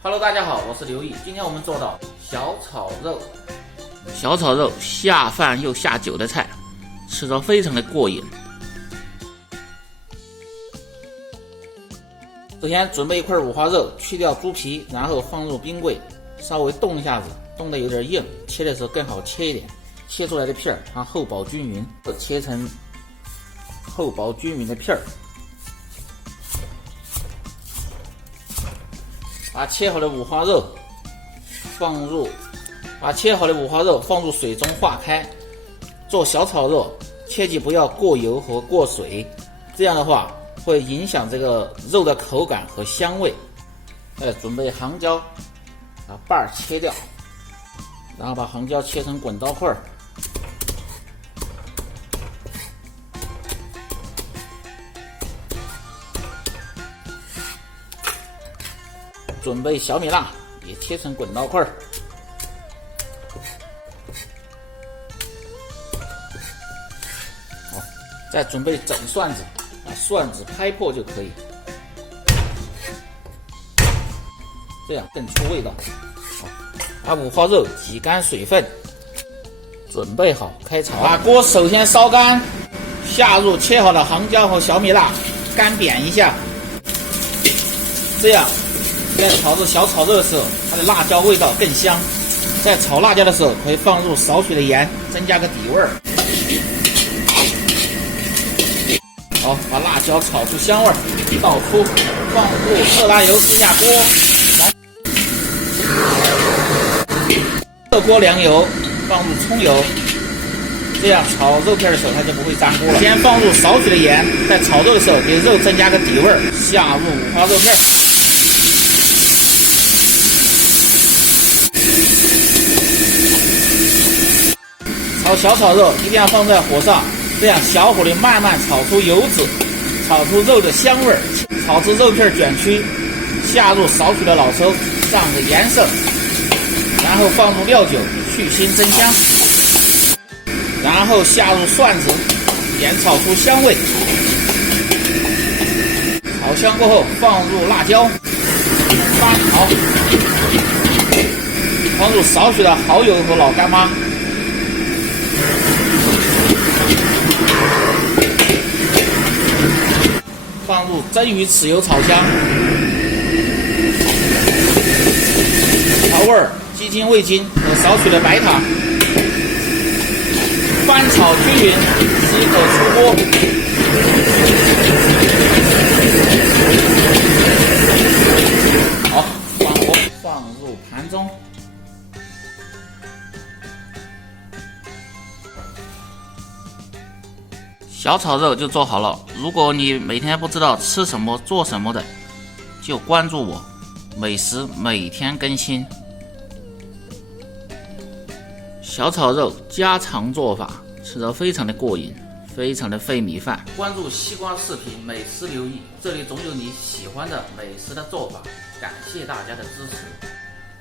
Hello， 大家好，我是刘毅。今天我们做到小炒肉。小炒肉下饭又下酒的菜，吃着非常的过瘾。首先准备一块五花肉，去掉猪皮，然后放入冰柜，稍微冻一下子，冻得有点硬，切的时候更好切一点。切出来的片儿它厚薄均匀，切成厚薄均匀的片儿。把切好的五花肉放入水中化开。做小炒肉，切记不要过油和过水，这样的话会影响这个肉的口感和香味。准备杭椒，把瓣儿切掉，然后把杭椒切成滚刀块。准备小米辣，也切成滚刀块。好，再准备整蒜子，把蒜子拍破就可以，这样更出味道。好，把五花肉挤干水分，准备好开炒。把锅首先烧干，下入切好的杭椒和小米辣，干煸一下，这样在炒制小炒肉的时候，它的辣椒味道更香。在炒辣椒的时候，可以放入少许的盐，增加个底味儿。好，把辣椒炒出香味儿，倒出，放入色拉油支下锅，热锅凉油，放入葱油，这样炒肉片的时候它就不会粘锅了。先放入少许的盐，在炒肉的时候给肉增加个底味儿。下入五花肉片。炒小炒肉一定要放在火上，这样小火里慢慢炒出油脂，炒出肉的香味儿。炒至肉片卷曲，下入少许的老抽，上个颜色，然后放入料酒，去腥增香，然后下入蒜子，煸炒出香味。炒香过后，放入辣椒，翻炒，放入少许的蚝油和老干妈。放入蒸鱼豉油炒香，调味儿鸡精、味精和少许的白糖，翻炒均匀，即可出锅。好，关火，放入盘中。小炒肉就做好了。如果你每天不知道吃什么做什么的，就关注我，美食每天更新。小炒肉家常做法，吃得非常的过瘾，非常的费米饭。关注西瓜视频美食刘毅，这里总有你喜欢的美食的做法。感谢大家的支持。